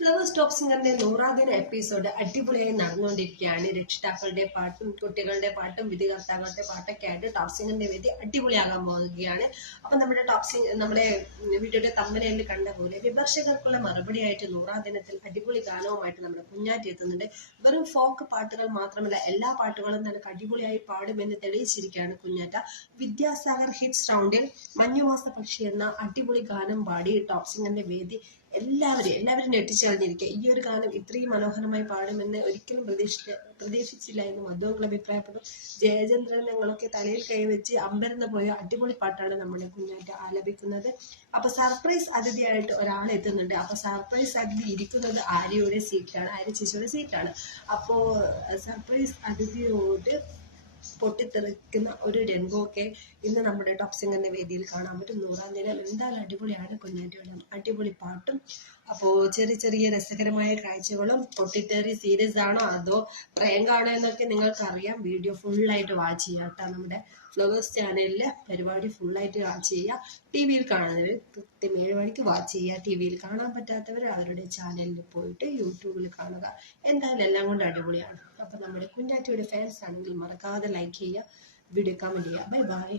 Flowers top സിംഗറിന്റെ നൂറാദിന episode അടിപൊളിയായി നടന്നുകൊണ്ടിരിക്കുകയാണ്. രക്ഷിതാക്കളുടെ പാട്ടും കുട്ടികളുടെ പാട്ടും വിധികർത്താക്കളുടെ പാട്ടൊക്കെ ആയിട്ട് ടോപ്പ് വേദി അടിപൊളിയാകാൻ പോവുകയാണ് അപ്പൊ നമ്മുടെ ടോപ്പ് സിംഗ് നമ്മുടെ വീട്ടിലെ തമ്മനയിൽ കണ്ട പോലെ വിമർശകർക്കുള്ള മറുപടിയായിട്ട് നൂറാദിനത്തിൽ അടിപൊളി ഗാനവുമായിട്ട് നമ്മുടെ കുഞ്ഞാറ്റി എത്തുന്നുണ്ട്. വെറും ഫോക്ക് പാട്ടുകൾ മാത്രമല്ല എല്ലാ പാട്ടുകളും നമുക്ക് അടിപൊളിയായി പാടുമെന്ന് തെളിയിച്ചിരിക്കുകയാണ് കുഞ്ഞാറ്റ. വിദ്യാസാഗർ ഹിറ്റ്സ് റൗണ്ടിൽ മഞ്ഞുമാസ പക്ഷി എന്ന അടിപൊളി ഗാനം പാടി ടോപ്പ് സിംഗറിന്റെ വേദി എല്ലാവരും എല്ലാവരും ഞെട്ടിച്ചു കളഞ്ഞിരിക്കുക ഈ ഒരു ഗാനം ഇത്രയും മനോഹരമായി പാടുമെന്ന് ഒരിക്കലും പ്രതീക്ഷിച്ച പ്രതീക്ഷിച്ചില്ല എന്ന് മധുവങ്ങൾ അഭിപ്രായപ്പെട്ടു ജയചന്ദ്രൻ ഞങ്ങളൊക്കെ തലയിൽ കൈവച്ച് അമ്പരന്ന് പോയ അടിപൊളി പാട്ടാണ് നമ്മുടെ കുഞ്ഞാറ്റ ആലപിക്കുന്നത്. അപ്പൊ സർപ്രൈസ് അതിഥിയായിട്ട് ഒരാൾ എത്തുന്നുണ്ട്. അപ്പൊ സർപ്രൈസ് അതിഥി ഇരിക്കുന്നത് ആര്യയുടെ സീറ്റിലാണ് ആര്യ ചേച്ചിയുടെ സീറ്റാണ് അപ്പോ സർപ്രൈസ് അതിഥിയോട് പൊട്ടിത്തെറിക്കുന്ന ഒരു രംഗമൊക്കെ ഇന്ന് നമ്മുടെ ടോപ്പ് എന്ന വേദിയിൽ കാണാൻ പറ്റും. നൂറാം ദിനം എന്തായാലും അടിപൊളിയാണ് കുഞ്ഞാറ്റിയുടെ അടിപൊളി പാട്ടും. അപ്പോൾ ചെറിയ ചെറിയ രസകരമായ കാഴ്ചകളും പൊട്ടിത്തെറി സീരിയസ് ആണോ അതോ പ്രയങ്കാണോ എന്നൊക്കെ നിങ്ങൾക്ക് അറിയാം വീഡിയോ ഫുള്ളായിട്ട് വാച്ച് ചെയ്യാം കേട്ടോ നമ്മുടെ ഫ്ലവേഴ്സ് ചാനലിൽ പരിപാടി ഫുള്ളായിട്ട് വാച്ച് ചെയ്യുക ടി വിയിൽ കാണുന്നവർ കൃത്യം ഏഴ് മണിക്ക് വാച്ച് ചെയ്യുക ടി വിയിൽ കാണാൻ പറ്റാത്തവർ അവരുടെ ചാനലിൽ പോയിട്ട് യൂട്യൂബിൽ കാണുക. എന്തായാലും എല്ലാം കൊണ്ട് അടിപൊളിയാണ്. അപ്പം നമ്മുടെ കുഞ്ഞാറ്റിയുടെ ഫാൻസ് ആണെങ്കിൽ മറക്കാതെ ലൈക്ക് ചെയ്യുക വീഡിയോ കമന്റ് ചെയ്യുക. Bye bye